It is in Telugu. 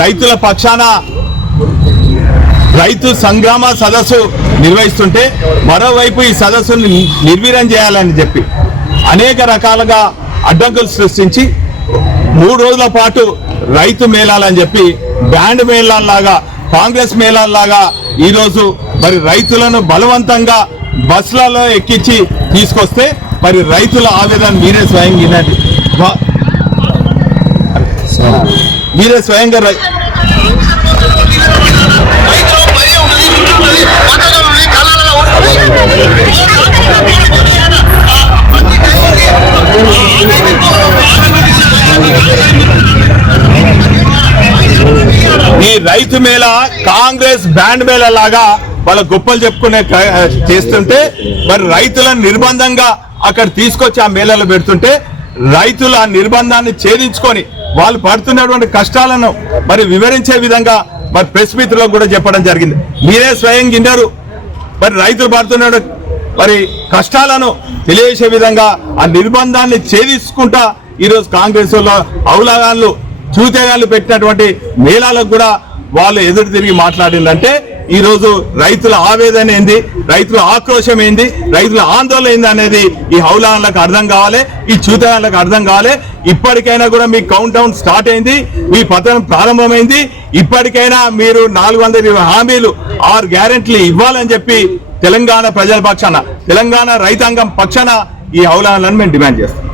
రైతుల పక్షాన రైతు సంగ్రామ సదస్సు నిర్వహిస్తుంటే మరోవైపు ఈ సదస్సును నిర్వీర్యం చేయాలని చెప్పి అనేక రకాలుగా అడ్డంకులు సృష్టించి 3 రోజుల పాటు రైతు మేళాలని చెప్పి బ్యాండ్ మేళాల్లాగా కాంగ్రెస్ మేళాల్లాగా ఈరోజు మరి రైతులను బలవంతంగా బస్సులలో ఎక్కించి తీసుకొస్తే మరి రైతుల ఆవేదన మీరే స్వయంగా ఈ రైతు మేళ కాంగ్రెస్ బ్యాండ్ మేళ లాగా వాళ్ళ గొప్పలు చెప్పుకునే చేస్తుంటే మరి రైతులను నిర్బంధంగా అక్కడ తీసుకొచ్చి ఆ మేళలో పెడుతుంటే రైతుల నిర్బంధాన్ని ఛేదించుకొని వాళ్ళు పడుతున్నటువంటి కష్టాలను మరి వివరించే విధంగా మరి ప్రెస్ మీట్లో కూడా చెప్పడం జరిగింది. మీరే స్వయంగా విన్నారు. మరి రైతులు పడుతున్న మరి కష్టాలను తెలియజేసే విధంగా ఆ నిర్బంధాన్ని ఛేదించుకుంటా ఈరోజు కాంగ్రెస్ లో ఔలాగాళ్ళు చూతేగాళ్ళు పెట్టినటువంటి మేళాలకు కూడా వాళ్ళు ఎదురు తిరిగి మాట్లాడిందంటే ఈరోజు రైతుల ఆవేదన ఏంది, రైతుల ఆక్రోశం ఏంది, రైతుల ఆందోళన ఏంది అనేది ఈ హౌలాలకు అర్థం కావాలి, ఈ చూతగాళ్ళకు అర్థం కావాలి. ఇప్పటికైనా కూడా మీ కౌంట్ డౌన్ స్టార్ట్ అయింది, మీ పతనం ప్రారంభమైంది. ఇప్పటికైనా మీరు 420 హామీలు 6 గ్యారెంటీలు ఇవ్వాలని చెప్పి తెలంగాణ ప్రజల పక్షాన, తెలంగాణ రైతాంగం పక్షాన ఈ హౌలాలను మేము డిమాండ్ చేస్తాం.